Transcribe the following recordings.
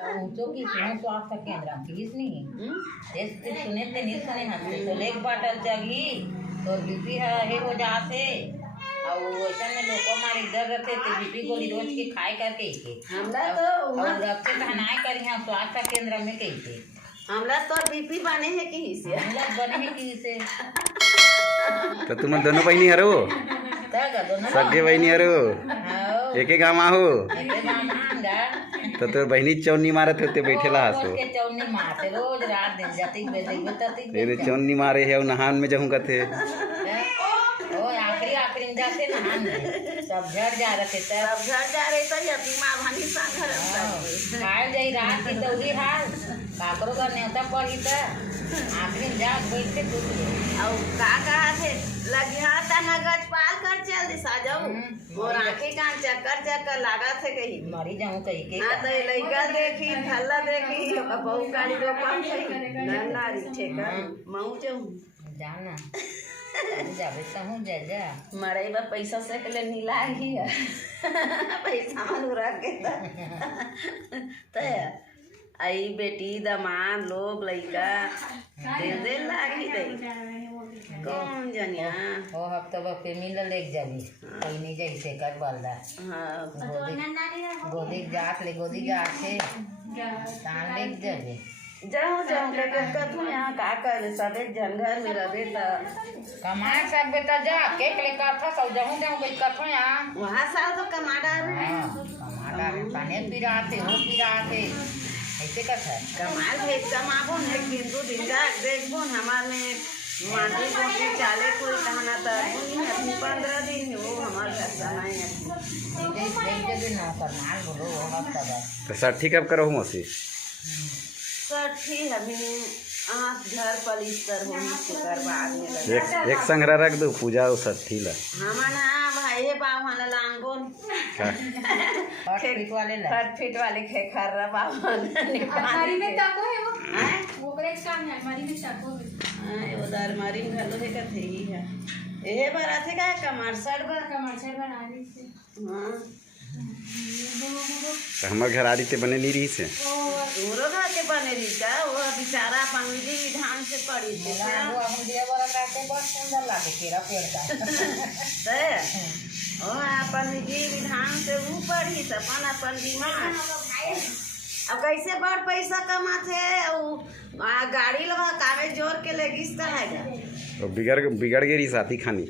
की सुने स्वास्थ्य केंद्र फीस नहीं ते सुने ते नहीं सुने हंसते तो लेक बाटल जगी तो बीपी है हो जाते और वैसा में लोगों मारे इधर रहते तो बीपी गोली रोज के खाए करके हमरा तो और रखते कहनाए करी हम स्वास्थ्य केंद्र में कैसे हमरा तो बीपी बने है कि से हमरा बने है कि से तो तुम दोनों बहनी हरो तगा दोनों सगे बहनी हरो एक गाँव हो तो तोर बहनी चौनी मारत होते बैठेला हसो के चौनी मारते रोज रात दिन जाती बेतती तेरे चौनी मारे है नहान में जाऊँ कथे ओ आखिरी में जाते नहान में सब झड़ जा रहे थे सब झड़ जा रहे तो यति माँ भानी संग खाए जाई रात की दौड़ी हाल काकरो का नेता पड़ी था आखिरी में जा बैठते कुछ और का कहा थे लगिया तना गज पाल कर चल दिशा जाओ वो आंखें कान चक्कर लगा थे कहीं मरी जाऊं कहीं के हां तो लइका देखी थल्ला देखी बहु काली रो पान नारी ठेका मऊ जाऊं जाना जाबे सहूं जा मरे बा पैसा से के ले नीला ही है पैसा मन रख के तो आई बेटी दामाद लोग लइका दे लागी दे कौन जानिया ओ हफ्ता पे मिल लेक जाली कोई नहीं जैसे कर बलदा हां गोदी जात ले गोदी जाते तान लेक जाबे जाऊं के कथू यहाँ का कर सबे जंगल में रहे त कमाए सब बेटा जा केक ले कथा सब जाऊं कोई कथो यहाँ वहां साल तो कमाड़ा कमाड़ा पानी पिराते हो पिराते ऐसे कथा कमाल भेज कमाबो ने एक दिन दो दिन जा देखबो हमार में माटी गोटी चाले कोई कहना त 15 दिन हो हमार का समय है देख जगह ना करनाल बोलो हफ्ता बस तो साठी कब करो मौसी साठी अभी आप घर पलिस्तर हो कर बाद में एक संग्रह रख दो पूजा और साठी ला हमारा भाई बाव वाला लांगोन फट फिट वाले खेखर बाव अलमारी में ताको है वो करे काम है अलमारी में ताको है उधर अलमारी में घलो है कथे ही है एहे बरा थे का कमरसर बना रही से हां तो हमारे घर आड़ी ते बने नहीं रही से दूरो घर के बने रही का वो बेचारा पंडित विधान से पड़ी थी वो हम दिया वाला काटे बहुत सुंदर लागे केरा पेड़ का ते ओ पंडित विधान से वो पड़ी त अपन दिमाग अब कैसे बड़ पैसा कमाते गाड़ी लगा कागज जोड़ के लेगिस का है तो बिगड़ गई साथी खानी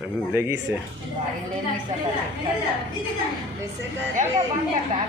तो लेगी से गाड़ी ले नहीं सकता कैसे कर